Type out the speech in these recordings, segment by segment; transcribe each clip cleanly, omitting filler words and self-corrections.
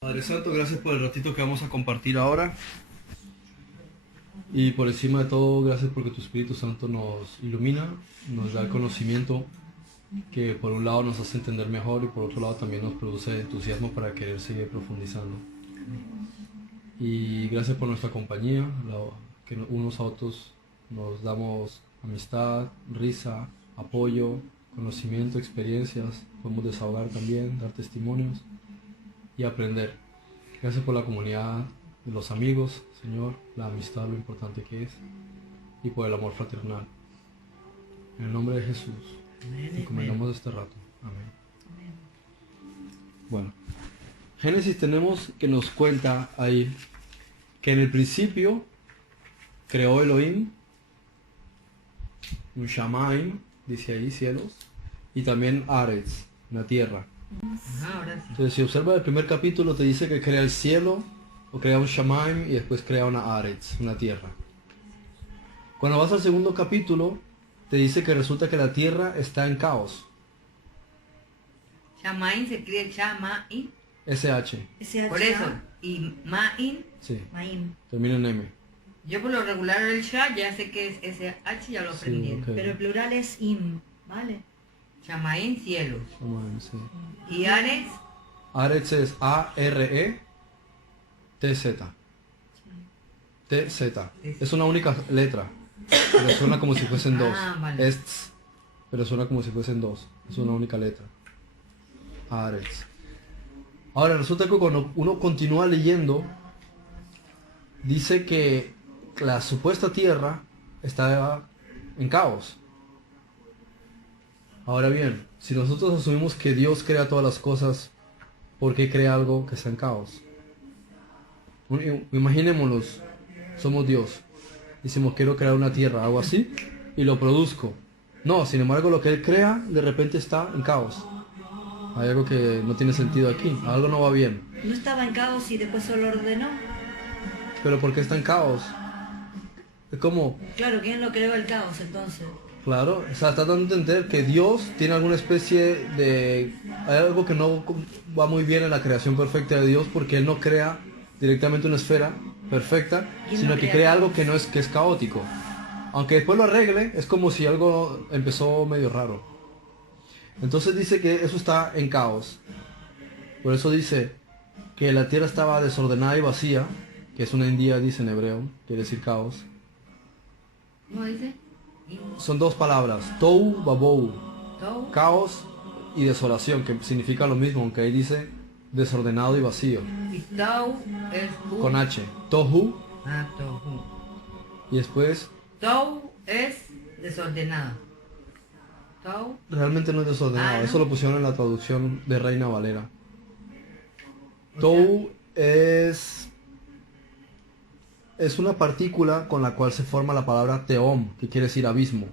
Padre Santo, gracias por el ratito que vamos a compartir ahora. Y por encima de todo, gracias porque tu Espíritu Santo nos ilumina, nos da el conocimiento que por un lado nos hace entender mejor y por otro lado también nos produce entusiasmo para querer seguir profundizando. Y gracias por nuestra compañía, que unos a otros nos damos amistad, risa, apoyo, conocimiento, experiencias, podemos desahogar también, dar testimonios y aprender. Gracias por la comunidad de los amigos, Señor, la amistad, lo importante que es, y por el amor fraternal. En el nombre de Jesús, encomendamos este rato. Amén. Bueno, Génesis tenemos que nos cuenta ahí que en el principio creó Elohim, un Shamaim, dice ahí, cielos, y también Aretz, una tierra. Entonces, si observas el primer capítulo, te dice que crea el cielo, o crea un Shamaim, y después crea una Aretz, una tierra. Cuando vas al segundo capítulo, te dice que resulta que la tierra está en caos. Shamaim se escribe Shamaim. SH. Por eso. Y Maim. Sí. Maim. Termina en M. Yo por lo regular el Sha ya sé que es SH, ya lo aprendí. Sí, okay. Pero el plural es im, ¿vale? Shamaim, cielos. Shamaim, sí. Y Ares, Aretz es ARETZ. TZ. Es una única letra, pero suena como si fuesen dos. Vale. Est, pero suena como si fuesen dos. Es una única letra. Aretz. Ahora resulta que cuando uno continúa leyendo, dice que la supuesta tierra está en caos. Ahora bien, si nosotros asumimos que Dios crea todas las cosas, ¿por qué crea algo que está en caos? Imaginémonos, somos Dios. Decimos, quiero crear una tierra, hago así y lo produzco. No, sin embargo, lo que Él crea de repente está en caos. Hay algo que no tiene sentido aquí, algo no va bien. No estaba en caos y después solo ordenó. Pero ¿por qué está en caos? Es como, Claro, ¿quién lo creó el caos entonces? claro, o sea, está dando a entender que Dios tiene alguna especie de... Hay algo que no va muy bien en la creación perfecta de Dios porque Él no crea directamente una esfera perfecta, ¿Quién sino no que crea crea algo caos? que es caótico. Aunque después lo arregle, es como si algo empezó medio raro. Entonces dice que eso está en caos. Por eso dice que la tierra estaba desordenada y vacía, que es una indía, dice en hebreo, quiere decir caos. ¿cómo dice? Son dos palabras, tou, babou, Tou. caos y desolación, que significa lo mismo, aunque ahí dice desordenado y vacío, Y Tau es Hu. con H, tohu, Tohu. y después Tou es desordenado. Tou. realmente no es desordenado, ¿no? eso lo pusieron en la traducción de Reina Valera. O Tou es una partícula con la cual se forma la palabra teom, que quiere decir abismo.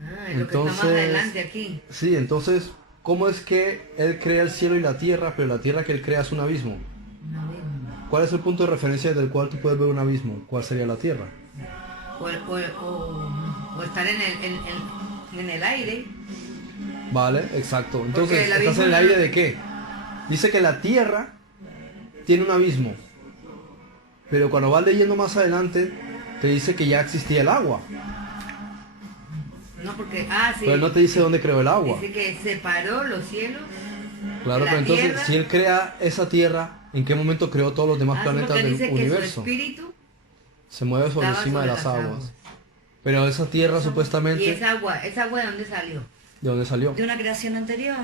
Lo que está más adelante aquí. Sí, entonces, ¿cómo es que Él crea el cielo y la tierra, pero la tierra que Él crea es un abismo? Un abismo. ¿Cuál es el punto de referencia desde el cual tú puedes ver un abismo? ¿Cuál sería la tierra? O estar en el aire. Vale, exacto. Porque Entonces, el ¿estás abismo en el no- aire de qué? Dice que la tierra tiene un abismo, pero cuando vas leyendo más adelante, te dice que ya existía el agua, No, porque. Sí. pero no te dice dónde creó el agua. Dice que separó los cielos. Claro, la pero entonces, tierra. si Él crea esa tierra, ¿en qué momento creó todos los demás Sí, planetas porque del dice que su universo? espíritu Se mueve sobre estaba encima de sobre las las aguas. aguas. Pero esa tierra Y supuestamente, esa agua ¿de dónde salió? ¿de dónde salió? De una creación anterior.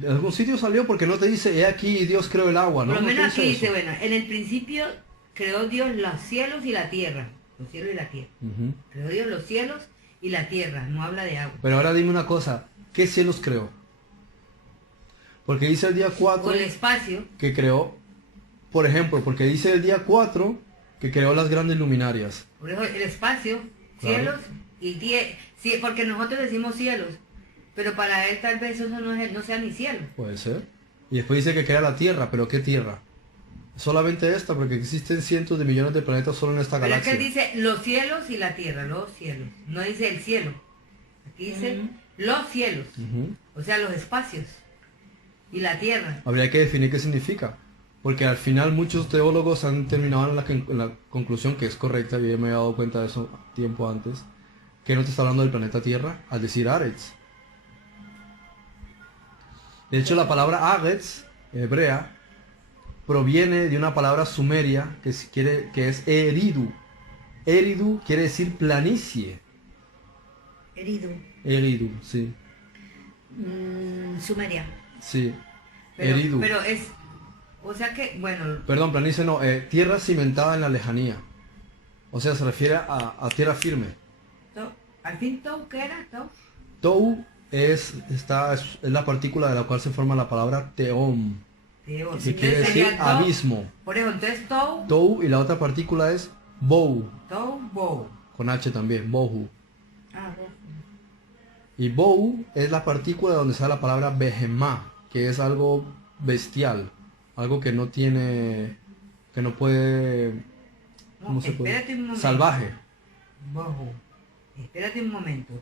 De algún sitio salió porque no te dice, he aquí Dios creó el agua, ¿no? Por lo No te menos aquí dice dice, eso. bueno, en el principio creó Dios los cielos y la tierra. Los cielos y la tierra. Ujú. Creó Dios los cielos y la tierra, no habla de agua. Pero ahora dime una cosa, ¿qué cielos creó? Porque dice el día 4 O el espacio, que creó, por ejemplo, porque dice el día 4 que creó las grandes luminarias. por eso el espacio, Claro. cielos y tierra. Sí, porque nosotros decimos cielos, pero para él tal vez eso no sea ni cielo. Puede ser. Y después dice que crea la Tierra, pero ¿qué Tierra? Solamente esta, porque existen cientos de millones de planetas solo en esta Pero es que galaxia. él dice los cielos y la tierra, los cielos. No dice el cielo. Aquí dice los cielos, Ujú. o sea, los espacios y la tierra. Habría que definir qué significa. Porque al final muchos teólogos han terminado en la conclusión, que es correcta, yo ya me había dado cuenta de eso tiempo antes, que no te está hablando del planeta Tierra al decir Aretz. De hecho, la palabra Aretz, hebrea, proviene de una palabra sumeria que es Eridu. Eridu quiere decir planicie. Herido. Eridu, sí. Sumeria. Sí. Pero, Eridu. pero es, o sea que, bueno, Perdón, planicie no, tierra cimentada en la lejanía. O sea, se refiere a tierra firme. al fin Tou, ¿qué era? Tou. Tou es la partícula de la cual se forma la palabra teom, Teo, que entonces quiere decir sería Tou. abismo. Por eso, entonces Tou, Tou, y la otra partícula es bou, Tou, Bou. con H también, bohu. Ah, rojo. Y bou es la partícula de donde sale la palabra behemá, que es algo bestial, algo que no tiene, que no puede, No, ¿cómo se puede? espérate un momento. Salvaje. Bohu. Espérate un momento.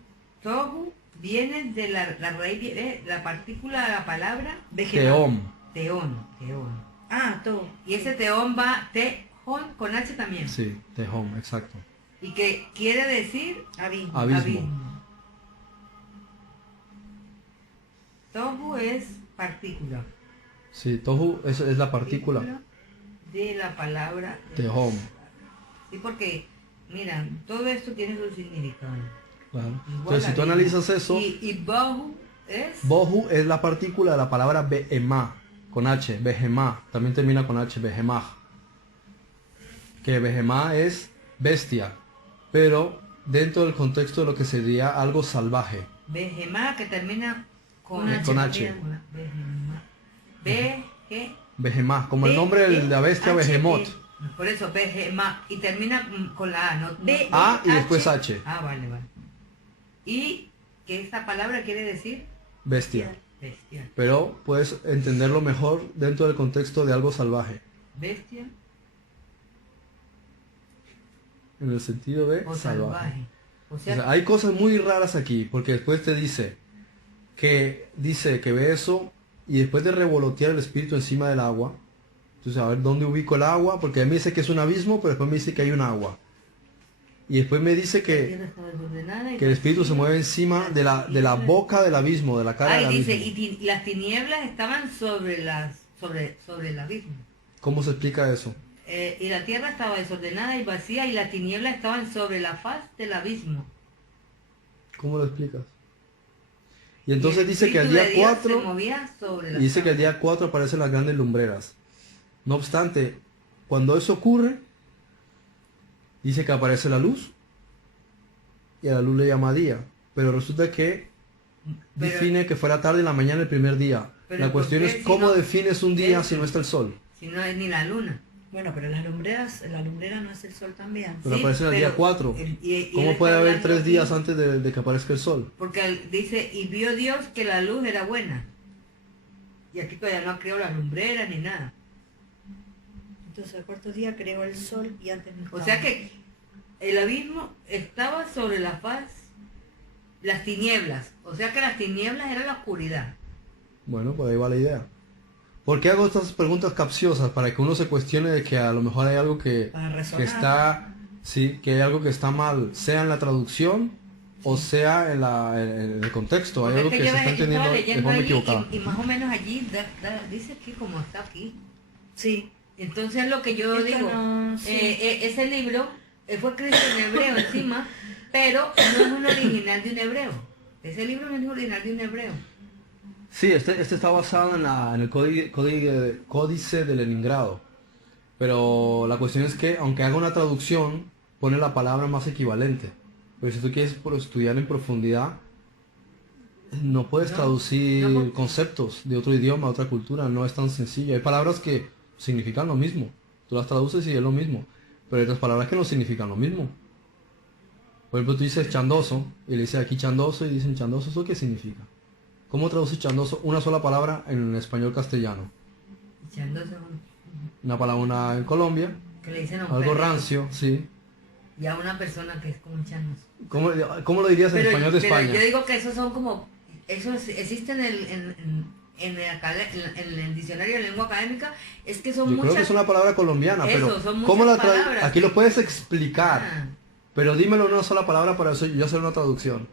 Tohu viene de la raíz, la partícula de la palabra Teom, teón, teón. Ah, todo. Y ese teón va, teón con H también. sí, tehom, exacto. Y que quiere decir Abismo. Abismo. Tohu es partícula. Sí, tohu es la partícula. De la palabra Tehom. Sí, porque, mira, todo esto tiene su significado. Claro. Igual Entonces, si tú la analizas Biblia. eso, Y Bohu es... bohu es la partícula de la palabra behemá, con H, behemá, también termina con H, behemá. Que behemá es bestia, pero dentro del contexto de lo que sería algo salvaje. Behemá, que termina con Con H. Behemá. Beje... Behemá, como el nombre de la bestia H, Behemoth. Por eso, Behemá. Y termina con la A, ¿no? B- A y H. después H, Ah, vale, vale. Y que esta palabra quiere decir bestia. bestia. Pero puedes entenderlo mejor dentro del contexto de algo salvaje, Bestia en el sentido de o salvaje. salvaje. O O sea, sea, hay cosas muy raras aquí, porque después te dice que ve eso y después de revolotear el espíritu encima del agua, entonces a ver dónde ubico el agua, porque a mí me dice que es un abismo, pero después me dice que hay un agua. Y después me dice la que tierra estaba desordenada y el espíritu se mueve encima de la boca del abismo, de la cara del Ah, y dice, abismo. y las tinieblas estaban sobre el abismo. ¿Cómo se explica eso? Y la tierra estaba desordenada y vacía y las tinieblas estaban sobre la faz del abismo. ¿Cómo lo explicas? Y entonces Y el dice que el Espíritu día de Dios 4, se movía sobre la dice que el faz. día 4 aparecen las grandes lumbreras. No obstante, cuando eso ocurre, dice que aparece la luz y a la luz le llama día. Pero resulta que Pero- define que fue la tarde y la mañana el primer día. Pero La cuestión ¿por es qué si cómo no- defines un día eso? si no está el sol. Si no es ni la luna. Bueno, pero las lumbreras, la lumbrera no es el sol también. Pero Sí, aparece en el pero día 4. y ¿Cómo él puede está haber hablando 3 aquí, días antes de que aparezca el sol? Porque dice, y vio Dios que la luz era buena. Y aquí todavía no creó la lumbrera ni nada. Entonces al cuarto día creó el sol y antes no O estaba. sea que el abismo estaba sobre la faz, las tinieblas. O sea que las tinieblas eran la oscuridad. Bueno, por ahí va la idea. ¿Por qué hago estas preguntas capciosas? Para que uno se cuestione de que a lo mejor hay algo que Para resonar. está, sí, que hay algo que está mal, sea en la traducción o sea en el contexto. Hay Porque algo es que se yo está entendiendo estaba de leyendo forma allí equivocada. y más o menos allí dice aquí como está aquí. Sí. Entonces lo que yo Esto digo, no, sí. ese libro fue escrito en hebreo encima, pero no es un original de un hebreo. Ese libro no es original de un hebreo. Sí, este está basado en el códice de Leningrado. Pero la cuestión es que, aunque haga una traducción, pone la palabra más equivalente. Pero si tú quieres estudiar en profundidad, no puedes No, traducir no, porque- conceptos de otro idioma, otra cultura. No es tan sencillo. Hay palabras que significan lo mismo. Tú las traduces y es lo mismo. Pero hay otras palabras que no significan lo mismo. Por ejemplo, tú dices chandoso y le dices aquí chandoso y dicen chandoso, ¿eso qué significa? ¿Cómo traduce chandoso una sola palabra en español castellano? Echándose Una palabra en Colombia, que le dicen a un algo perrito, rancio, sí. y a una persona que es como echándose. ¿Cómo lo dirías en español de pero España? yo digo que esos son como, existen en el diccionario de lengua académica es que son Yo muchas... creo que es una palabra colombiana, Eso, pero son ¿cómo muchas la palabras. Aquí lo puedes explicar, Ah, pero dímelo en una sola palabra para yo hacer una traducción.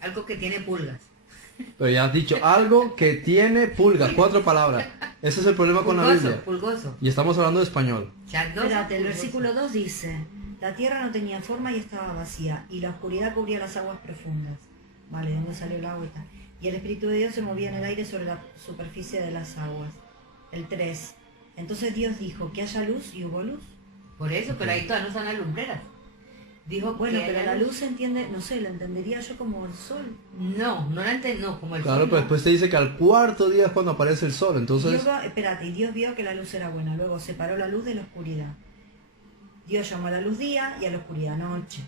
algo que tiene pulgas. Pero ya has dicho algo que tiene pulgas, 4 palabras. Ese es el problema con la Biblia. Pulgoso. Y estamos hablando de español. Chardoso, Espérate, el pulgoso. versículo 2 dice, la tierra no tenía forma y estaba vacía, y la oscuridad cubría las aguas profundas. Vale, ¿de dónde salió el agua y tal? Y el Espíritu de Dios se movía en el aire sobre la superficie de las aguas. El 3. Entonces Dios dijo, que haya luz, y hubo luz. Por eso, pero ahí todavía no están las lumbreras. Dijo Bueno, que pero haya la luz se entiende, no sé, la entendería yo como el sol. No la entiendo, no, como el Claro, sol, pero no. después te dice que al cuarto día es cuando aparece el sol. Entonces, Espérate, y Dios vio que la luz era buena, luego separó la luz de la oscuridad. Dios llamó a la luz día y a la oscuridad noche.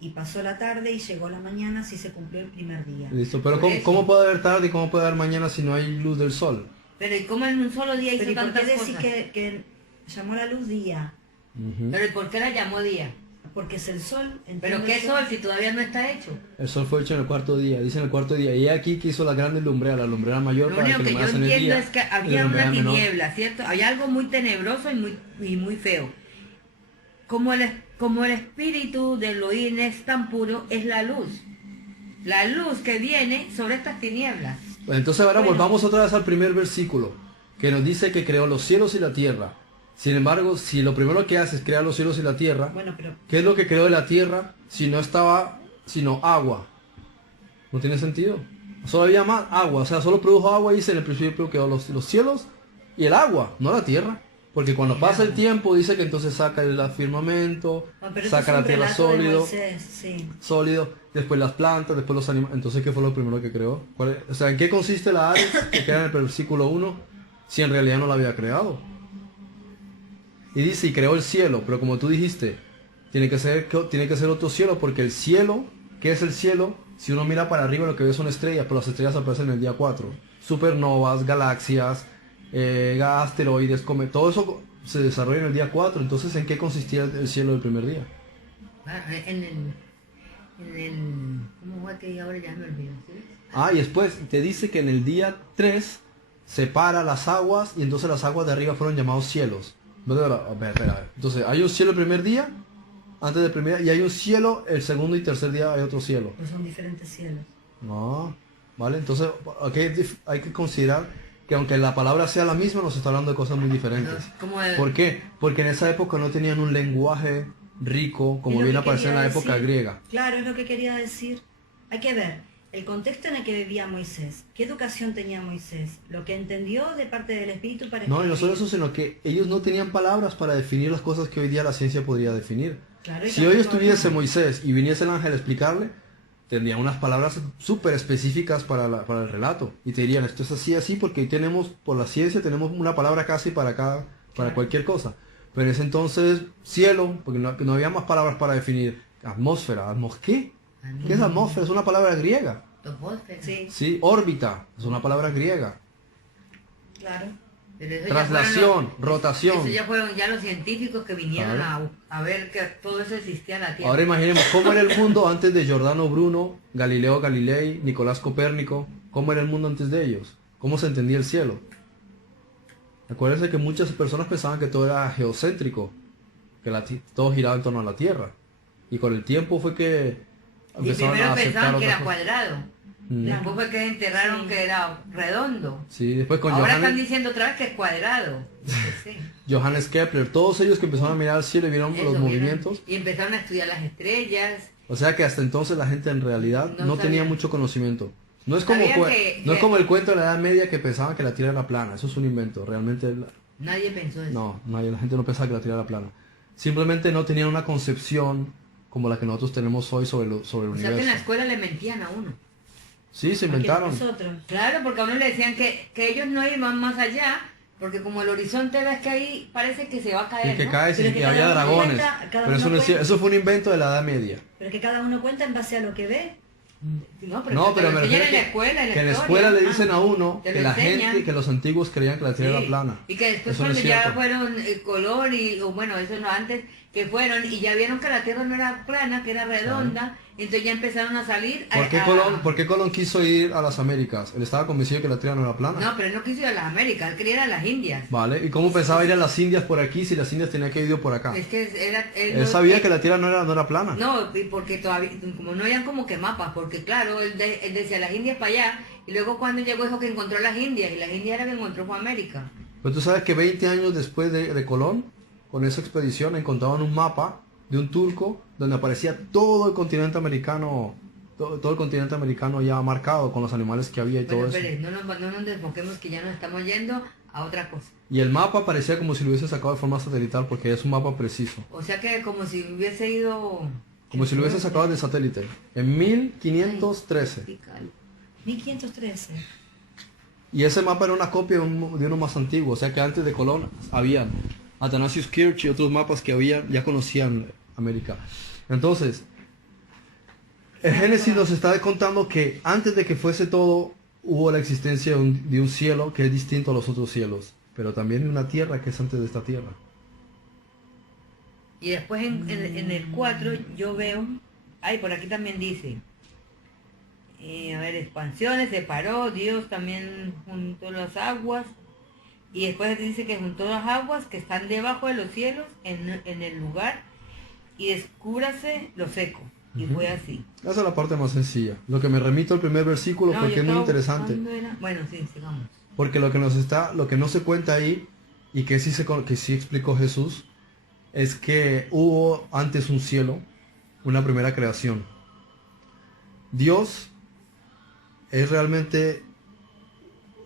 Y pasó la tarde y llegó la mañana, así se cumplió el primer día. listo. Pero Por ¿cómo, eso. cómo puede haber tarde y cómo puede haber mañana si no hay luz del sol? Pero ¿y cómo en un solo día hizo Pero ¿y por tantas qué decís cosas? que llamó a la luz día? Ujú. Pero ¿y por qué la llamó día? Porque es el sol. ¿Pero qué sol si todavía no está hecho? El sol fue hecho en el cuarto día, dice en el cuarto día. Y aquí que hizo la grande lumbrera, la lumbrera mayor Lo para único que yo iluminase en el entiendo día, es que y la había lumbrera una menor. tiniebla, ¿cierto? Había algo muy tenebroso y muy feo. Como el espíritu de Elohim es tan puro, es la luz. La luz que viene sobre estas tinieblas. Bueno, entonces ahora Bueno. volvamos otra vez al primer versículo, que nos dice que creó los cielos y la tierra. Sin embargo, si lo primero que hace es crear los cielos y la tierra, Bueno, pero ¿qué es lo que creó de la tierra si no estaba, sino agua? No tiene sentido. Solo había más agua, o sea, solo produjo agua y dice en el principio quedó los cielos y el agua, no la tierra. Porque cuando pasa el tiempo dice que entonces saca el firmamento, no, pero saca esto es la un tierra relato de sólido, Moisés, sí. sólido, después las plantas, después los animales. Entonces, ¿qué fue lo primero que creó? O sea, ¿en qué consiste la Ares que queda en el versículo 1 si en realidad no la había creado? Y dice, y creó el cielo, pero como tú dijiste, tiene que ser otro cielo, porque el cielo, ¿qué es el cielo? Si uno mira para arriba lo que ve son estrellas, pero las estrellas aparecen en el día 4. Supernovas, galaxias, asteroides, cometas, todo eso se desarrolla en el día 4. Entonces, ¿en qué consistía el cielo del primer día? Ah, ¿cómo fue que ahora ya me olvidé? ¿Sí? Ah, y después te dice que en el día 3 separa las aguas y entonces las aguas de arriba fueron llamados cielos. A ver. Entonces, hay un cielo el primer día, antes del primer día, y hay un cielo el segundo y tercer día hay otro cielo. Pues son diferentes cielos. No, ¿vale? Entonces aquí hay que considerar que aunque la palabra sea la misma, nos está hablando de cosas muy diferentes. Como ¿Por qué? Porque en esa época no tenían un lenguaje rico como Es lo viene a que aparecer en la quería época decir. griega. Claro, es lo que quería decir. Hay que ver el contexto en el que vivía Moisés. ¿Qué educación tenía Moisés? Lo que entendió de parte del Espíritu para No, y no escribir. solo eso, sino que ellos no tenían palabras para definir las cosas que hoy día la ciencia podría definir. Claro, y Si hoy tampoco estuviese había- Moisés y viniese el ángel a explicarle, tendría unas palabras súper específicas para el relato. Y te dirían, esto es así, porque hoy tenemos, por la ciencia, tenemos una palabra casi para Claro. cualquier cosa. Pero en ese entonces, cielo, porque no había más palabras para definir. Atmósfera, ¿qué? ¿Qué es atmósfera? Es una palabra griega. Topósfera. Sí, Sí, órbita, es una palabra griega. claro. Pero eso ya Traslación, fueron rotación. Eso ya fueron ya los científicos que vinieron Claro. a ver que todo eso existía en la Tierra. Ahora imaginemos cómo era el mundo antes de Giordano Bruno, Galileo Galilei, Nicolás Copérnico. ¿Cómo era el mundo antes de ellos? ¿Cómo se entendía el cielo? Acuérdense que muchas personas pensaban que todo era geocéntrico, que todo giraba en torno a la Tierra. Y con el tiempo fue que Y empezaron primero a aceptar pensaban que otras era cosas. cuadrado. Mm. Después fue que enterraron Sí. que era redondo. Sí, después con Ahora están Johannes, diciendo otra vez que es cuadrado. Sí. Johannes Kepler, todos ellos que empezaron a mirar al cielo y vieron Eso, los vieron. movimientos. Y empezaron a estudiar las estrellas. O sea que hasta entonces la gente en realidad No no tenía sabía. mucho conocimiento. No es como, Sabían que- no es que- como el cuento de la Edad Media que pensaban que la Tierra era plana. Eso es un invento. Realmente Nadie pensó eso. no, la gente no pensaba que la Tierra era plana. Simplemente no tenían una concepción como la que nosotros tenemos hoy sobre el O sea que en la universo. escuela le mentían a uno. Sí, se Aquí inventaron. nosotros. Claro, porque a uno le decían que ellos no iban más allá, porque como el horizonte ves que ahí parece que se va a caer, Y que ¿no? cae Pero y que que cada había uno dragones. cuenta- cada Pero eso, uno no es cierto, cuenta. eso fue un invento de la Edad Media. Pero que cada uno cuenta en base a lo que ve. No, pero, No, pero te lo me enseñan refiero en la escuela, en la que en la historia. escuela le dicen a uno te que lo la enseñan. gente, que los antiguos creían que la Tierra Sí, era plana. y que después Eso no cuando es ya cierto. fueron Colón y, o bueno, eso no antes, que fueron y ya vieron que la Tierra no era plana, que era redonda, entonces ya empezaron a salir ¿Por qué Colón quiso ir a las Américas? Él estaba convencido que la Tierra no era plana. No, pero él no quiso ir a las Américas, él quería ir a las Indias. Vale, ¿y cómo pensaba ir a las Indias por aquí si las Indias tenían que ir por acá? Es que era, Él sabía que la Tierra no era plana. No, y porque todavía, como no habían como que mapas, porque claro, él decía las Indias para allá, y luego cuando llegó dijo que encontró las Indias, y las Indias era que encontró fue América. Pero tú sabes que 20 años después de Colón, con esa expedición, encontraban un mapa de un turco donde aparecía todo el continente americano, todo el continente americano ya marcado con los animales que había y Bueno, todo eso. espere, no nos desboquemos que ya nos estamos yendo a otra cosa. Y el mapa parecía como si lo hubiese sacado de forma satelital porque es un mapa preciso. O sea que como si hubiese ido... Como si lo hubiese sacado del satélite. En 1513. 1513. Y ese mapa era una copia de uno más antiguo. O sea que antes de Colón habían Athanasius Kirch y otros mapas que ya conocían América. Entonces, el Génesis nos está contando que antes de que fuese todo, hubo la existencia de un cielo que es distinto a los otros cielos. Pero también de una tierra que es antes de esta tierra. Y después en el 4 yo veo, ay, por aquí también dice, a ver, expansiones, separó, Dios también juntó las aguas, y después dice que juntó las aguas que están debajo de los cielos en el lugar, y descúbrase lo seco, y fue así. Esa es la parte más sencilla. Lo que me remito al primer versículo No, porque yo es muy estaba interesante. buscando era- Bueno, sí, sigamos. Porque lo que no se cuenta ahí, y que sí explicó Jesús, es que hubo antes un cielo, una primera creación. Dios es realmente,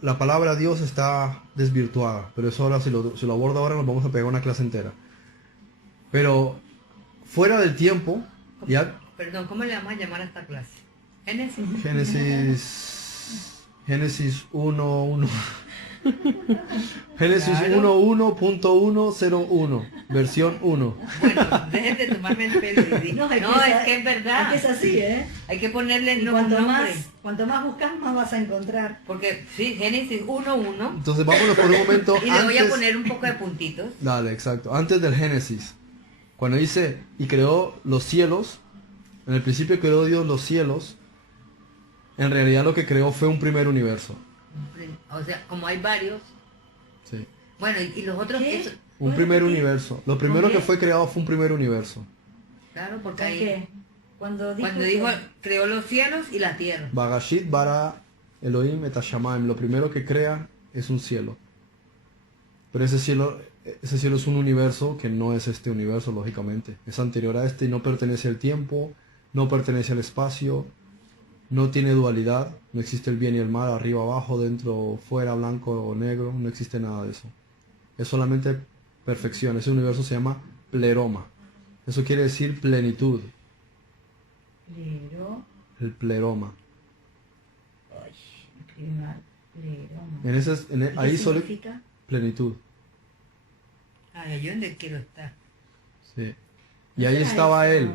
la palabra Dios está desvirtuada, pero eso ahora, si lo abordo ahora, nos vamos a pegar una clase entera. Pero fuera del tiempo, ya Perdón, ¿cómo le vamos a llamar a esta clase? Génesis. Génesis 1.1. Génesis Claro. 1.1.101, versión 1. Bueno, dejen de tomarme el pelo. Didi. No, es que es verdad. Es que es así, ¿eh? Hay que ponerle Y un cuanto nombre. más buscas, más vas a encontrar. Porque sí, Génesis 1.1. Entonces vámonos por un momento Y le voy a antes. poner un poco de puntitos. Dale, exacto. Antes del Génesis. Cuando dice, y creó los cielos, en el principio creó Dios los cielos, en realidad lo que creó fue un primer universo. O sea, como hay varios. Sí. Bueno, y los otros... ¿Qué? eso- Un primer universo. Lo primero ¿Con que qué? fue creado fue un primer universo. claro, porque ¿Por ahí... qué? Cuando dijo, Cuando dijo, creó los cielos y la tierra. Bagashit bara Elohim et Hashamayim. Lo primero que crea es un cielo. Pero ese cielo es un universo que no es este universo, lógicamente. Es anterior a este y no pertenece al tiempo, no pertenece al espacio, no tiene dualidad, no existe el bien y el mal, arriba, abajo, dentro, fuera, blanco o negro, no existe nada de eso. Es solamente perfección. Ese universo se llama pleroma. Eso quiere decir plenitud, Plero, el pleroma. ay, escribí mal, pleroma. ¿Y Ahí qué solo significa? plenitud. Ay, yo donde quiero estar. Sí. Y ¿Qué ahí será estaba eso? él.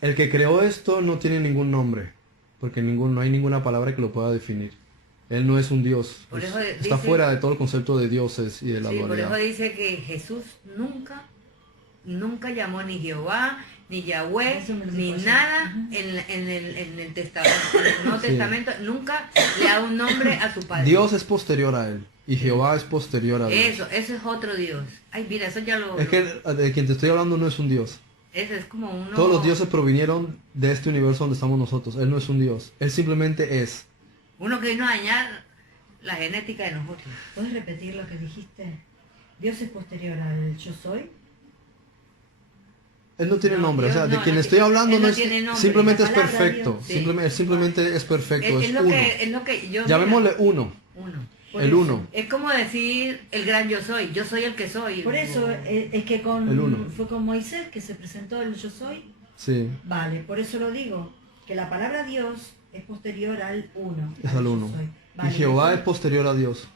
El que creó esto no tiene ningún nombre, porque no hay ninguna palabra que lo pueda definir. Él no es un dios. Por eso Está dice- fuera de todo el concepto de dioses y de la Sí, por dualidad. eso dice que Jesús nunca llamó ni Jehová, ni Yahweh, Eso me lo ni dijo nada ayer. en el testamento, en el Nuevo Sí. Testamento, nunca le da un nombre a su padre. Dios es posterior a él y Jehová es posterior a Dios. Eso es otro Dios. Ay, mira, eso ya lo... Es que de quien te estoy hablando no es un dios. Eso es como uno... Todos los dioses provinieron de este universo donde estamos nosotros. Él no es un dios. Él simplemente es. Uno que vino a dañar la genética de nosotros. ¿Puedes repetir lo que dijiste? Dios es posterior al yo soy. Él no tiene No, nombre. Dios o sea, de no, quien no estoy tiene- hablando él no no es... tiene nombre. Simplemente es La palabra perfecto. Dios. Sí. Él simplemente es perfecto. Es lo uno. es lo que yo... Llamémosle uno. Uno. Por El eso. uno. Es como decir el gran yo soy el que soy. Por eso es que El uno. fue con Moisés que se presentó el yo soy. Sí. Vale, por eso lo digo, que la palabra Dios es posterior al uno. Es al yo uno. soy. Vale, Y Jehová es después- posterior a Dios.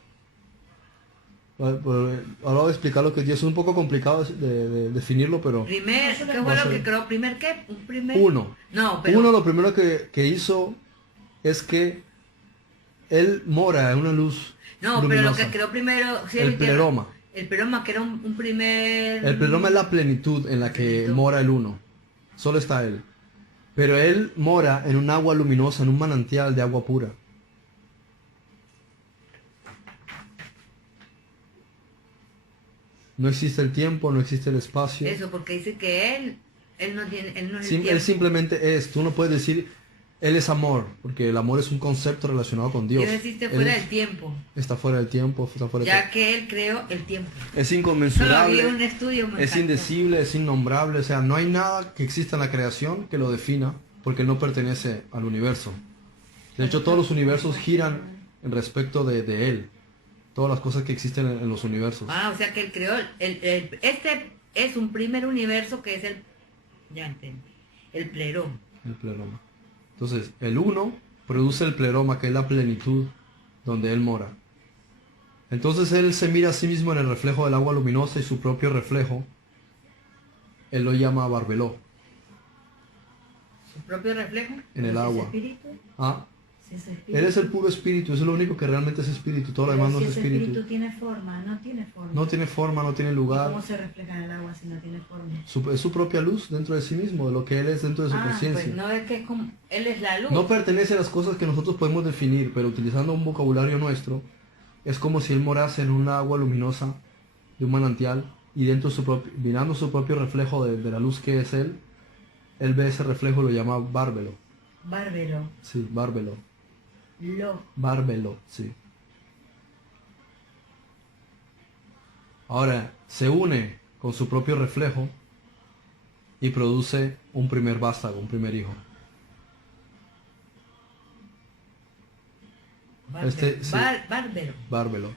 Ahora voy a explicar lo que es Dios. Es un poco complicado de definirlo, pero Primer, No, ¿qué solo- fue Va a lo ser- que creó? ¿Primer qué? ¿Un primer? uno. No, pero... Uno lo primero que hizo es que él mora en una luz No, pero luminosa. lo que creó primero... cielo El y tierra. pleroma. El pleroma, que era un primer... El pleroma es la plenitud en la que Plenitud. mora el uno. Solo está él. Pero él mora en un agua luminosa, en un manantial de agua pura. No existe el tiempo, no existe el espacio. Eso, porque dice que él no tiene, él no es el Él tiempo. simplemente es. Tú no puedes decir, él es amor, porque el amor es un concepto relacionado con Dios. Quiero decirte Él fuera es- del tiempo, Está fuera del tiempo, está fuera del ya que él creó el tiempo. Es Solo vi inconmensurable, un estudio, me es encantó. indecible, es innombrable. O sea, no hay nada que exista en la creación que lo defina, porque no pertenece al universo. De hecho, todos los universos giran en respecto de él. Todas las cosas que existen en los universos. Ah, o sea que él creó, este es un primer universo que es ya entendí, el pleroma. El pleroma. Entonces, el uno produce el pleroma, que es la plenitud donde él mora. Entonces él se mira a sí mismo en el reflejo del agua luminosa y su propio reflejo, él lo llama barbeló, Su propio reflejo. en el ¿Si agua. es espíritu? Ah, Si es espíritu. él es el puro espíritu, eso es lo único que realmente es espíritu, todo lo Pero demás no si es ese espíritu. tiene forma, no tiene forma. No tiene forma, no tiene ¿Y lugar. cómo se refleja en el agua si no tiene forma? Es su propia luz dentro de sí mismo, de lo que él es dentro de su Pues conciencia. no es que es como, él es la luz. No pertenece a las cosas que nosotros podemos definir, pero utilizando un vocabulario nuestro, es como si él morase en un agua luminosa de un manantial y dentro de mirando su propio reflejo de la luz que es él ve ese reflejo y lo llama bárbelo. Bárbaro. Sí, bárbelo. Lo. Bárbelo, sí. Ahora, se une con su propio reflejo y produce un primer vástago, un primer hijo. Bárbaro. Este, sí. Bárbaro. Bárbelo.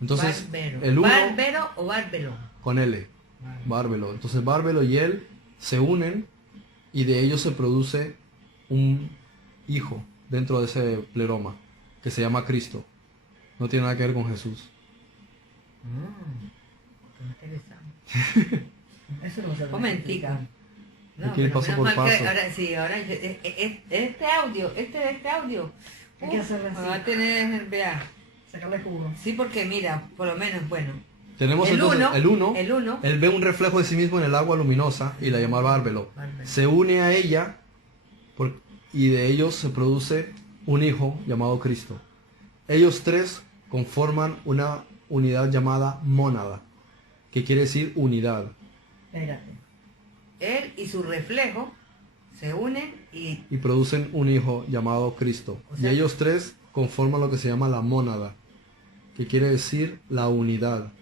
Entonces, Bárbaro. el uno ¿Bárbaro o bárbelo? con L. Bárbelo. Entonces, Bárbelo y él se unen y de ellos se produce un hijo dentro de ese pleroma que se llama Cristo. No tiene nada que ver con Jesús. Qué interesante. Eso no se Un momentico. Aquí el paso menos por mal que paso. ahora sí, ahora este audio, Hay que hacerlo así. me va a tener, vea. Sacarle jugo. Sí, porque mira, por lo menos, bueno. Tenemos El entonces uno, el uno. el uno. Él ve un reflejo de sí mismo en el agua luminosa y la llama Bárbelo. Bárbelo. Se une a ella y de ellos se produce un hijo llamado Cristo. Ellos tres conforman una unidad llamada mónada, que quiere decir unidad. Espérate. Él y su reflejo se unen y Y producen un hijo llamado Cristo. O sea- Y ellos tres conforman lo que se llama la mónada, que quiere decir la unidad.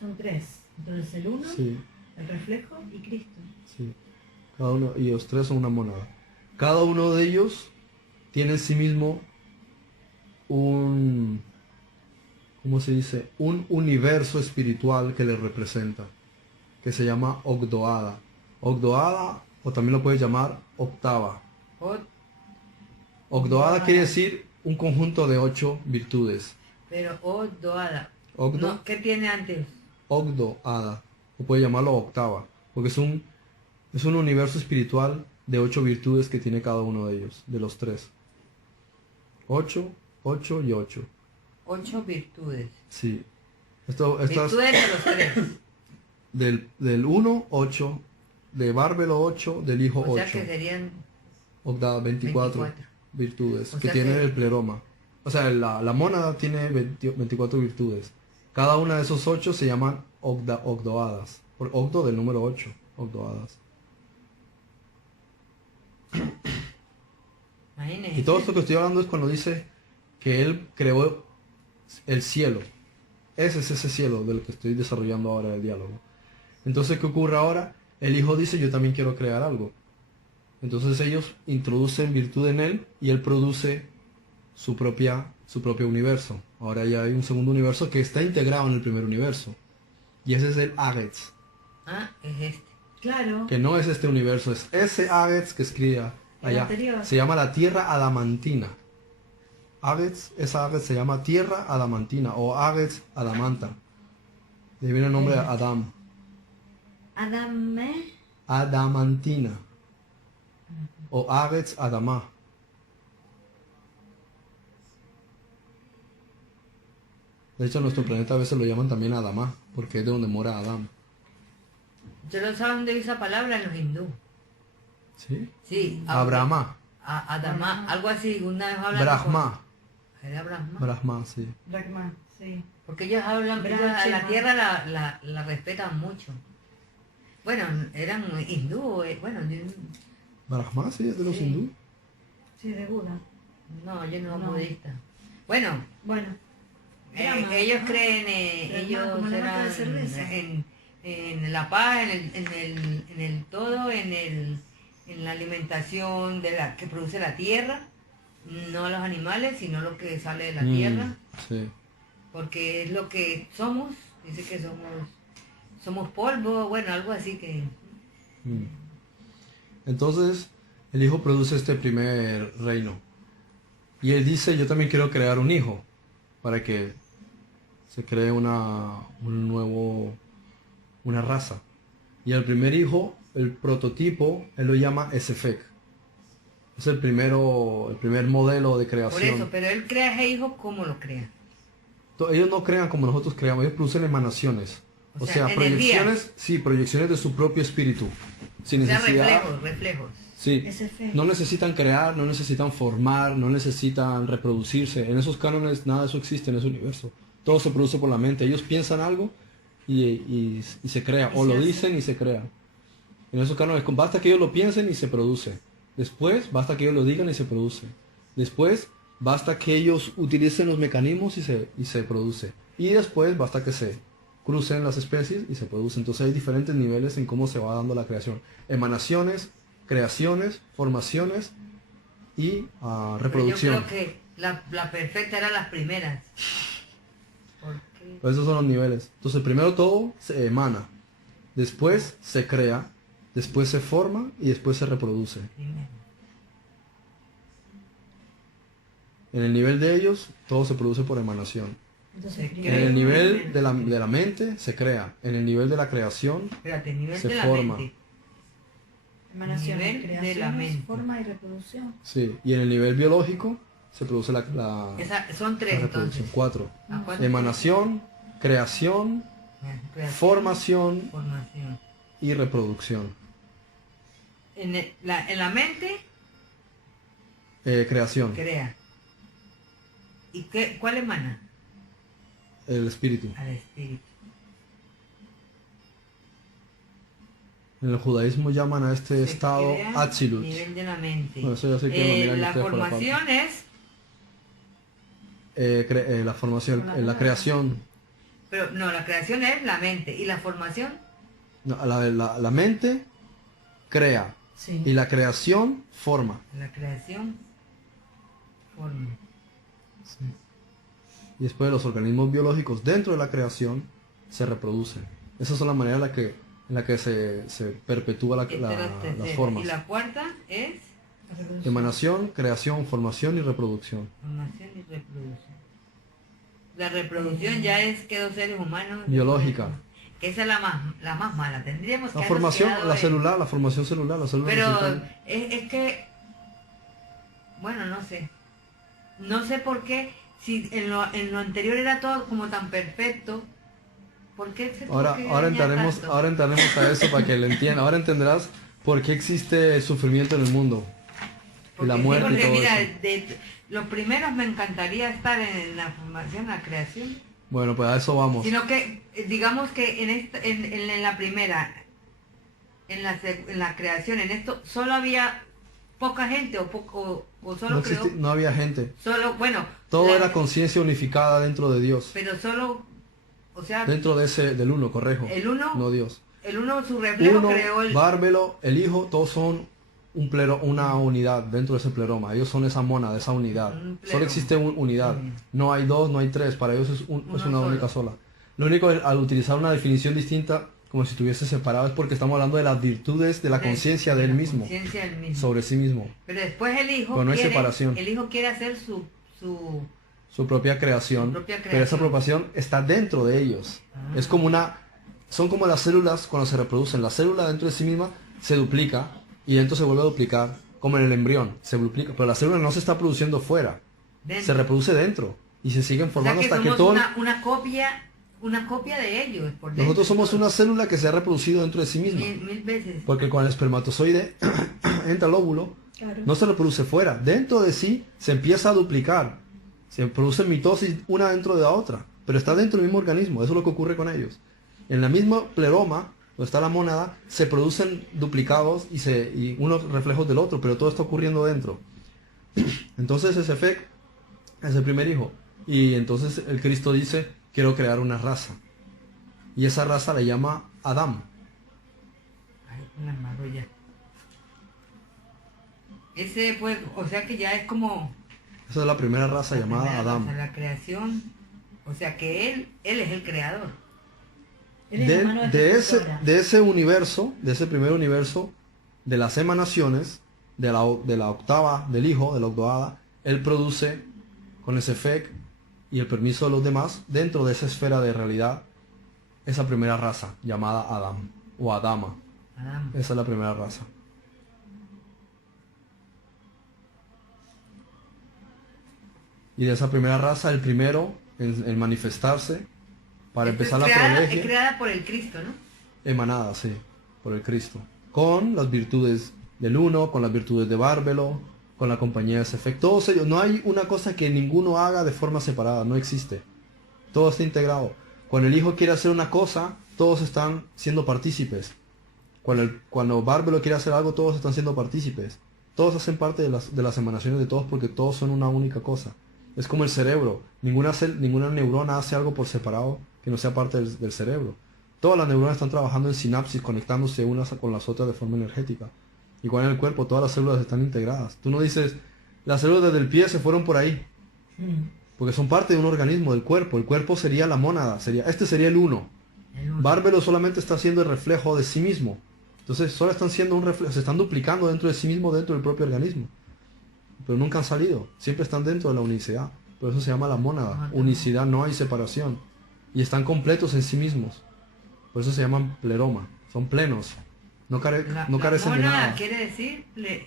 Son tres. Entonces el uno, Sí, el reflejo y Cristo. sí. Cada uno, y los tres son una mónada. Cada uno de ellos tiene en sí mismo un, ¿cómo se dice? Un universo espiritual que le representa, que se llama Ogdoada. Ogdoada, o también lo puedes llamar octava. Ogdoada quiere decir un conjunto de 8 virtudes. pero doada. Ogdo, No, ¿qué tiene antes? Ogdoada, o puede llamarlo octava, porque es un universo espiritual de 8 virtudes que tiene cada uno de ellos, de los tres. 8, 8 y 8. 8 virtudes. Sí. Estas Virtudes de los tres. del 1, 8, de Bárbelo 8, del hijo O 8. sea que serían Ogda 24 24. virtudes O que sea tiene que- el pleroma. O sea, la mónada tiene 24 virtudes. Cada una de esos 8 se llaman ogdoadas. Por ogdo del número 8, ogdoadas. Imagínense. Y todo esto que estoy hablando es cuando dice que él creó el cielo. Ese es ese cielo del que estoy desarrollando ahora el diálogo. Entonces, ¿qué ocurre ahora? El hijo dice, yo también quiero crear algo. Entonces ellos introducen virtud en él y él produce su propio universo. Ahora ya hay un segundo universo que está integrado en el primer universo. Y ese es el Agetz. Ah, es este. Claro. Que no es este universo, es ese Agetz que escribía El allá. anterior. Se llama la tierra adamantina. Agetz, esa Agetz se llama tierra adamantina o Agetz adamanta. De ahí viene el nombre de Adam. Adame. adamantina o Aretz Adamá. De hecho, nuestro planeta a veces lo llaman también Adamá, porque es de donde mora Adán. Yo no sé dónde dice esa palabra en los hindú. ¿Sí? Sí. Abrahma. Adamá, algo así, una vez hablan. Brahma. ¿Era Brahma? Brahma, sí. Brahma, sí. Porque ellos hablan, ellos a la tierra la respetan mucho. Bueno, eran hindú, bueno, Brahma, sí, es de los Sí. hindú. Sí, de Buda. no, yo no, No. budista. Bueno, Bueno. Brahma, ellos ¿no? creen, Brahma, ellos como la marca de eran cerveza. en la paz, en el todo, en la alimentación que produce la tierra, no los animales, sino lo que sale de la tierra, Sí. porque es lo que somos, dice que somos polvo, bueno, algo así que... Mm. Entonces, el hijo produce este primer reino. Y él dice, yo también quiero crear un hijo, para que se cree una raza. Y el primer hijo, el prototipo, él lo llama Esefek. Es el primer modelo de Por creación. eso, pero él crea ese hijo, ¿cómo lo crea? Ellos no crean como nosotros creamos, ellos producen emanaciones. O O sea, sea, energías. proyecciones, sí, proyecciones de su propio espíritu. Sin O sea, necesidad. reflejos. Sí. Ese fe. No necesitan crear, no necesitan formar, no necesitan reproducirse. En esos cánones nada de eso existe en ese universo. Todo se produce por la mente. Ellos piensan algo y se crea. Y O se lo hace. dicen y se crea. En esos cánones basta que ellos lo piensen y se produce. Después basta que ellos lo digan y se produce. Después basta que ellos utilicen los mecanismos y se produce. Y después basta que se crucen las especies y se produce. Entonces hay diferentes niveles en cómo se va dando la creación. Emanaciones, creaciones, formaciones y reproducción. Pero yo creo que la perfecta eran las primeras. Porque Pues esos son los niveles. Entonces primero todo se emana, después se crea, después se forma y después se reproduce. primero. En el nivel de ellos todo se produce por emanación. Entonces, Se primero- En el nivel de la mente se crea. En el nivel de la creación Espérate, nivel Se de la forma. mente. Emanaciones, nivel de la creaciones, mente. forma y reproducción. sí. Y en el nivel biológico se produce la Son tres reproducción. entonces. 4. ¿A cuánto? Emanación, creación, Creación, formación formación. y reproducción. En la mente Creación, crea. ¿Y cuál emana? el espíritu. Al espíritu. En el judaísmo llaman a este Se estado crea Atzilut. Nivel de la mente. Bueno, eso ya sé que lo miran La ustedes por la formación es, La formación, Con la la palabra. creación. pero no, la creación es la mente. ¿Y la formación? No, la mente crea Sí. y la creación forma. La creación forma. Y después los organismos biológicos dentro de la creación se reproducen. Esas son las maneras en la que se perpetúa Esta es la las tercera. formas. Y la cuarta es La reproducción. Emanación, creación, formación y reproducción. formación y reproducción. La reproducción ya es que dos seres humanos. Biológica. Que esa es la más mala. Tendríamos que La habernos formación, quedado la en- celular, la formación celular, las células Pero necesitan- es que, bueno, no sé. No sé por qué, si en lo anterior era todo como tan perfecto, ¿por qué se tuvo Ahora, que ahora dañar entraremos, tanto? ahora entraremos a eso para que lo entiendan. Ahora entenderás por qué existe el sufrimiento en el mundo. Y la Porque sí, muerte y porque todo mira, eso. los primeros me encantaría estar en la formación, la creación, Bueno, pues a eso vamos. sino que digamos que en la primera, en la creación, en esto, solo había poca gente o solo No, creó, no había gente. solo, bueno, Todo la- era conciencia unificada dentro de Dios. pero solo, o sea, Dentro del uno, correjo. el uno, No Dios. su reflejo Uno, creó el... Bárbelo, el hijo, todos son una unidad dentro de ese pleroma. Ellos son esa mona, de esa unidad. Un pleroma. Solo existe unidad. Mm. No hay dos, no hay tres. Para ellos es Uno una solo. única sola. Lo único es, al utilizar una definición distinta, como si estuviese separado, es porque estamos hablando de las virtudes de la conciencia de él la mismo, conciencia del mismo. sobre sí mismo, Pero después el hijo Pero no hay quiere, separación. el hijo quiere hacer su su propia creación, Su propia pero esa creación. apropiación está dentro de ellos. Ah. Es como son como las células cuando se reproducen. La célula dentro de sí misma se duplica y dentro se vuelve a duplicar, como en el embrión, se duplica, pero la célula no se está produciendo fuera, Dentro. se reproduce dentro y se siguen O sea formando que hasta que somos todo... una copia de ellos. Por dentro. Nosotros somos una célula que se ha reproducido dentro de sí misma. Mil veces. Porque cuando el espermatozoide entra al óvulo, Claro. no se reproduce fuera. Dentro de sí se empieza a duplicar. Se produce mitosis una dentro de la otra. Pero está dentro del mismo organismo. Eso es lo que ocurre con ellos. En la misma pleroma, donde está la mónada, se producen duplicados y unos reflejos del otro. Pero todo está ocurriendo dentro. Entonces ese Sefek es el primer hijo. Y entonces el Cristo dice, quiero crear una raza. Y esa raza le llama Adam. Ay, una maravilla. Ese pues, o sea que ya es como Esa es la primera raza la llamada primera Adam. raza, la creación. O sea que él es el creador. Él es la mano ejecutora. De ese universo, de ese primer universo, de las emanaciones, de la octava del hijo, de la octavada, él produce con ese Sefek y el permiso de los demás, dentro de esa esfera de realidad, esa primera raza llamada Adam o Adama. Adam. Esa es la primera raza. Y de esa primera raza, el primero en manifestarse para Esto empezar es la creada, es prolegio, creada por el Cristo, ¿no? emanada, sí, por el Cristo. Con las virtudes del uno, con las virtudes de Bárbelo, con la compañía de Sefek. Todos ellos, no hay una cosa que ninguno haga de forma separada, no existe. Todo está integrado. Cuando el hijo quiere hacer una cosa, todos están siendo partícipes. Cuando Bárbelo quiere hacer algo, todos están siendo partícipes. Todos hacen parte de las emanaciones de todos porque todos son una única cosa. Es como el cerebro. Ninguna neurona hace algo por separado que no sea parte del cerebro. Todas las neuronas están trabajando en sinapsis, conectándose unas con las otras de forma energética. Igual en el cuerpo, todas las células están integradas. Tú no dices, las células del pie se fueron por ahí. Porque son parte de un organismo, del cuerpo. El cuerpo sería la mónada, este sería el uno. El uno. Bárbelo solamente está haciendo el reflejo de sí mismo. Entonces solo están siendo un reflejo, se están duplicando dentro de sí mismo, dentro del propio organismo. Pero nunca han salido, siempre están dentro de la unicidad. Por eso se llama la mónada. Unicidad, no hay separación. Y están completos en sí mismos. Por eso se llaman pleroma. Son plenos. No carecen de mónada nada. quiere decir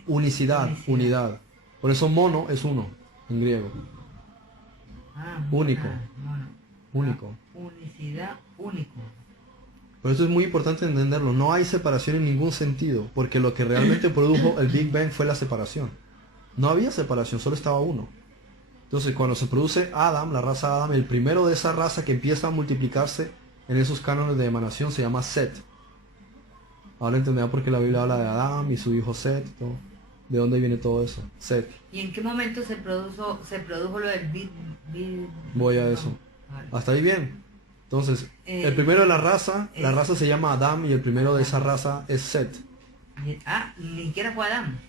Unicidad, unidad. Por eso mono es uno, en griego. Único. mono. Único. Unicidad, único. Por eso es muy importante entenderlo. No hay separación en ningún sentido. Porque lo que realmente produjo el Big Bang fue la separación. No había separación, solo estaba uno. Entonces cuando se produce Adam, la raza Adam, el primero de esa raza que empieza a multiplicarse en esos cánones de emanación se llama Set. Ahora entenderán por qué la Biblia habla de Adam y su hijo Set. Todo. ¿De dónde viene todo eso? Set. ¿Y en qué momento se produjo lo del Big Voy a eso. Vale. ¿Hasta ahí bien? Entonces, el primero de la raza se llama Adam y el primero de esa raza es Set. Ni siquiera fue Adán.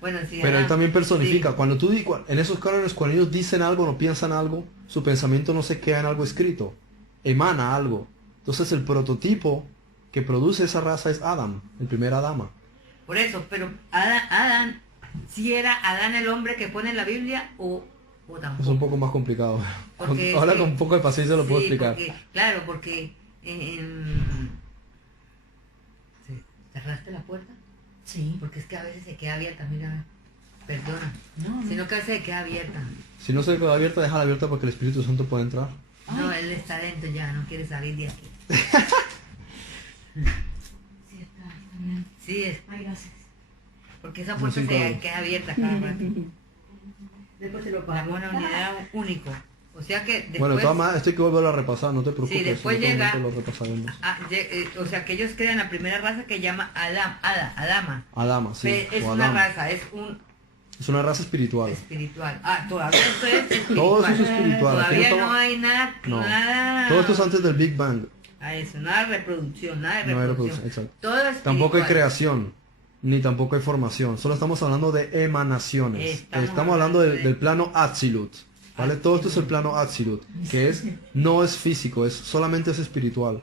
Bueno, sí. Pero él Adán, también personifica. sí. Cuando en esos cánones, cuando ellos dicen algo, no piensan algo, su pensamiento no se queda en algo escrito, emana algo. Entonces el prototipo que produce esa raza es Adam, el primer Adama. Por eso, pero Adán, si era Adán el hombre que pone en la Biblia o tampoco. Es un poco más complicado. Porque Ahora sí, con un poco de paciencia lo puedo sí, explicar. Porque ¿cerraste la puerta? Sí. Porque es que a veces se queda abierta, mira, perdona. No. Sino que a veces se queda abierta. Si no se queda abierta, déjala abierta porque el Espíritu Santo puede entrar. No, él está dentro ya, no quiere salir de aquí. Sí, está bien. Sí, es Ay, gracias. porque esa No, puerta sin se problema. queda abierta cada rato. Después se lo La pago. buena unidad único. O sea que después... Bueno, de todas maneras, esto hay que volverlo a repasar, no te preocupes. Sí, después en otro llega- momento lo repasaremos. o sea que ellos crean la primera raza que llama Adama. Adama, sí. Es o una Adam. raza, es un Es una raza espiritual. espiritual. Todavía esto es espiritual. Todo eso es espiritual. Aquí Todavía no no estamos- hay nada, No. nada. Todo esto es antes del Big Bang. A eso, nada de reproducción, nada de No hay reproducción. reproducción, exacto. Todo es Tampoco hay espiritual. creación, ni tampoco hay formación. Solo estamos hablando de emanaciones. Estamos hablando del plano Atzilut. ¿Vale? Todo esto es el plano Atzilut, que no es físico, solamente es espiritual.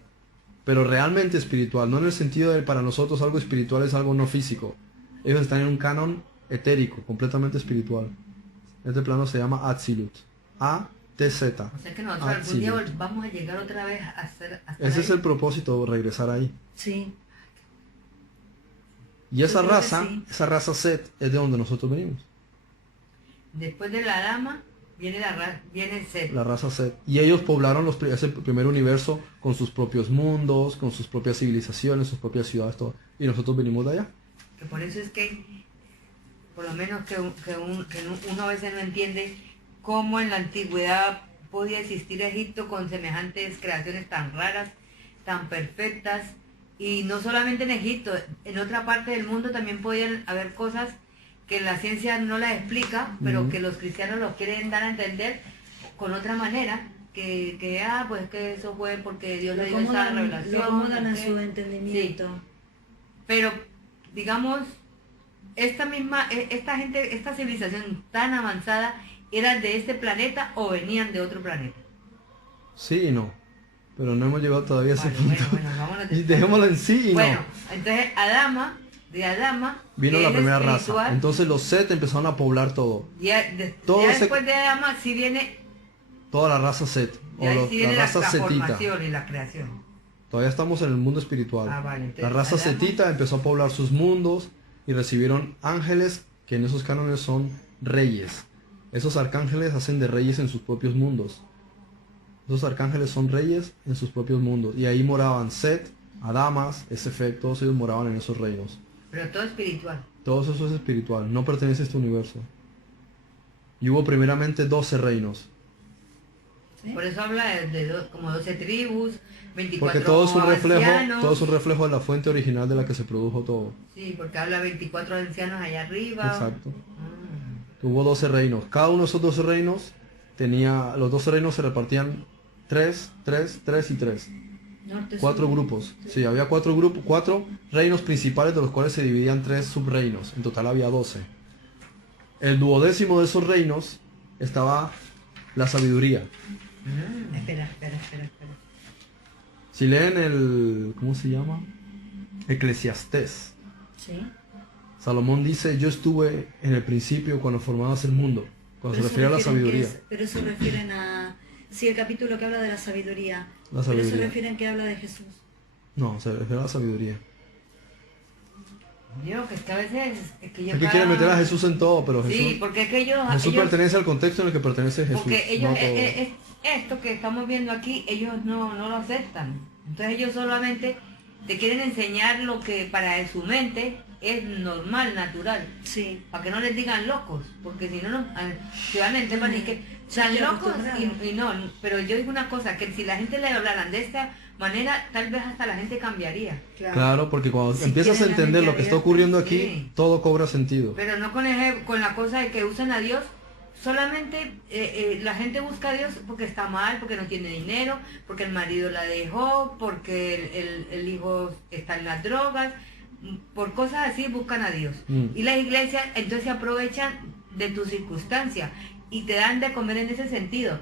Pero realmente espiritual, no en el sentido de para nosotros algo espiritual es algo no físico. Ellos están en un canon etérico, completamente espiritual. Este plano se llama Atzilut. A-T-Z. O sea que nosotros algún día Atzilut. vamos a llegar otra vez a hacer... Ese es el propósito, regresar ahí. Sí. Y esa Yo creo que raza, sí. esa raza Set, es de donde nosotros venimos. Después de la dama viene viene Set. La raza Set. Y ellos poblaron ese primer universo con sus propios mundos, con sus propias civilizaciones, sus propias ciudades, todo. Y nosotros venimos de allá. Que por eso es que, por lo menos uno a veces no entiende cómo en la antigüedad podía existir Egipto con semejantes creaciones tan raras, tan perfectas. Y no solamente en Egipto, en otra parte del mundo también podían haber cosas que la ciencia no las explica, pero que los cristianos lo quieren dar a entender con otra manera, pues que eso fue porque Dios le dio esa revelación. Lo acomodan a ¿ok? su entendimiento. Sí. Pero, digamos, esta civilización tan avanzada, ¿eran de este planeta o venían de otro planeta? Sí y no. Pero no hemos llegado todavía a ese Vale, punto. bueno, vámonos Y dejémoslo en sí y Bueno, no. entonces de Adama Vino que la es primera raza. espiritual, Entonces los Set empezaron a poblar todo. Todo ya ese- después de Adama sí viene, Toda la raza Set. y ahí sí viene la raza la setita. formación y la creación. Todavía estamos en el mundo espiritual. Ah, vale, entonces, La raza Adama- setita empezó a poblar sus mundos y recibieron ángeles que en esos cánones son reyes. Esos arcángeles hacen de reyes en sus propios mundos. Esos arcángeles son reyes en sus propios mundos. Y ahí moraban Set, Adamas, Esefec, todos ellos moraban en esos reinos. Pero todo espiritual. Todo eso es espiritual, no pertenece a este universo. Y hubo primeramente 12 reinos. ¿Sí? Por eso habla como 12 tribus, 24 Porque todo es un ancianos. reflejo de la fuente original de la que se produjo todo. Sí, porque habla 24 ancianos allá arriba. Exacto. Mm. Hubo 12 reinos. Cada uno de esos 12 reinos tenía... Los 12 reinos se repartían 3, 3, 3 y 3. Norte, 4 sur. grupos. Sí, había 4 grupos, 4 reinos principales de los cuales se dividían 3 subreinos. En total había 12. El duodécimo de esos reinos estaba la sabiduría. Espera. Si leen el... ¿Cómo se llama? Eclesiastés. Sí. Salomón dice, yo estuve en el principio cuando formabas el mundo. Cuando se Pero refiere a la refieren sabiduría. pero eso refieren a... Sí, el capítulo que habla de la sabiduría. La Pero eso sabiduría. refieren que habla de Jesús. No, se refiere a la sabiduría. Yo, que es que a veces... Es que yo Aquí quieren meter a Jesús en todo, pero Sí, Jesús, porque es que ellos... Jesús ellos- pertenece al contexto en el que pertenece Jesús. Porque ellos, no todo. esto que estamos viendo aquí, ellos no lo aceptan. Entonces ellos solamente te quieren enseñar lo que para su mente es normal, natural. Sí. Para que no les digan locos, porque si no, se van a entender y que están Estoy locos acostumbrada. y no. Pero yo digo una cosa, que si la gente le hablaran de esta manera, tal vez hasta la gente cambiaría. Claro, porque cuando Si empiezas a tienen la entender mente lo que está abierta, ocurriendo aquí, sí. todo cobra sentido. Pero no con la cosa de que usan a Dios. Solamente la gente busca a Dios porque está mal, porque no tiene dinero, porque el marido la dejó, porque el hijo está en las drogas, por cosas así buscan a Dios. Y las iglesias entonces se aprovechan de tus circunstancias y te dan de comer en ese sentido.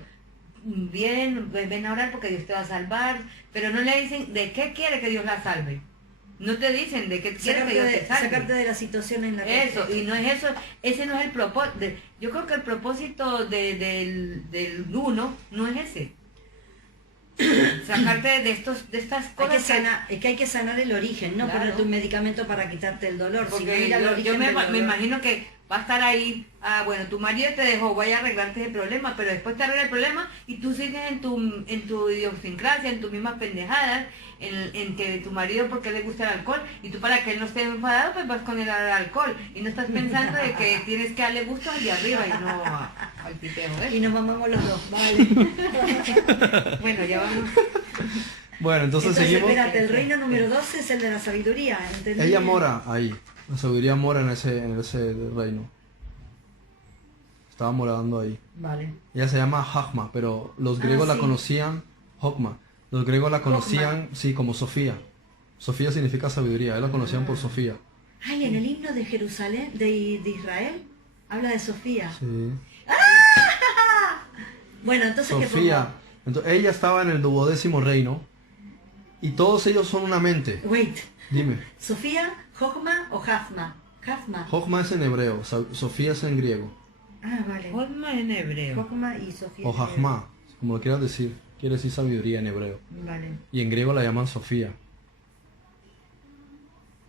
Ven a orar porque Dios te va a salvar, pero no le dicen de qué quiere que Dios la salve. No te dicen de qué quiere que Dios te salve. Sacarte de la situación en la que... Eso, y no es eso, ese no es el propósito. Yo creo que el propósito del uno no es ese. Sacarte de estas Hay cosas que sanar, es que hay que sanar el origen, no Claro. ponerte un medicamento para quitarte el dolor. Porque sino ir al yo origen me del dolor. imagino que va a estar ahí, bueno, tu marido te dejó, voy a arreglarte ese problema, pero después te arregla el problema y tú sigues en tu idiosincrasia, en tus mismas pendejadas, en que tu marido porque le gusta el alcohol y tú para que él no esté enfadado pues vas con él al alcohol y no estás pensando de que tienes que darle gusto al de arriba y no al piteo, Y ¿eh? nos mamamos los dos, vale. Bueno, ya vamos. Bueno, entonces seguimos. Espérate, el reino número 12 es el de la sabiduría, ¿entendí? Ella mora ahí. La sabiduría mora en ese reino. Estaba morando ahí. Vale. Ella se llama Hagma, pero los griegos la sí. conocían, Hogma. Los griegos la conocían, sí, como Sofía. Sofía significa sabiduría, ellos la conocían por Sofía. Ay, en el himno de Jerusalén, de Israel, habla de Sofía. Sí. Bueno, entonces, ¿qué Sofía. pongo? Entonces, ella estaba en el 12º reino y todos ellos son una mente. Wait, Dime, ¿Sofía, Jogma o Jazma? Jazma. Hogma es en hebreo, Sofía es en griego. Ah, vale. Forma en hebreo. Jogma y Sofía. O Hagma, como lo quieras decir. Quiere decir sabiduría en hebreo. Vale, Y en griego la llaman Sofía.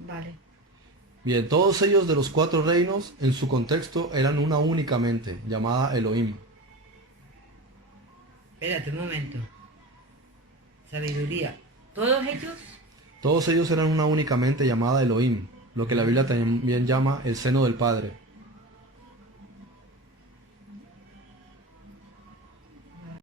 vale. Bien, todos ellos de los 4 reinos, en su contexto, eran una única mente, llamada Elohim. Espérate un momento. Sabiduría. ¿Todos ellos? Todos ellos eran una única mente llamada Elohim, lo que la Biblia también llama el seno del Padre.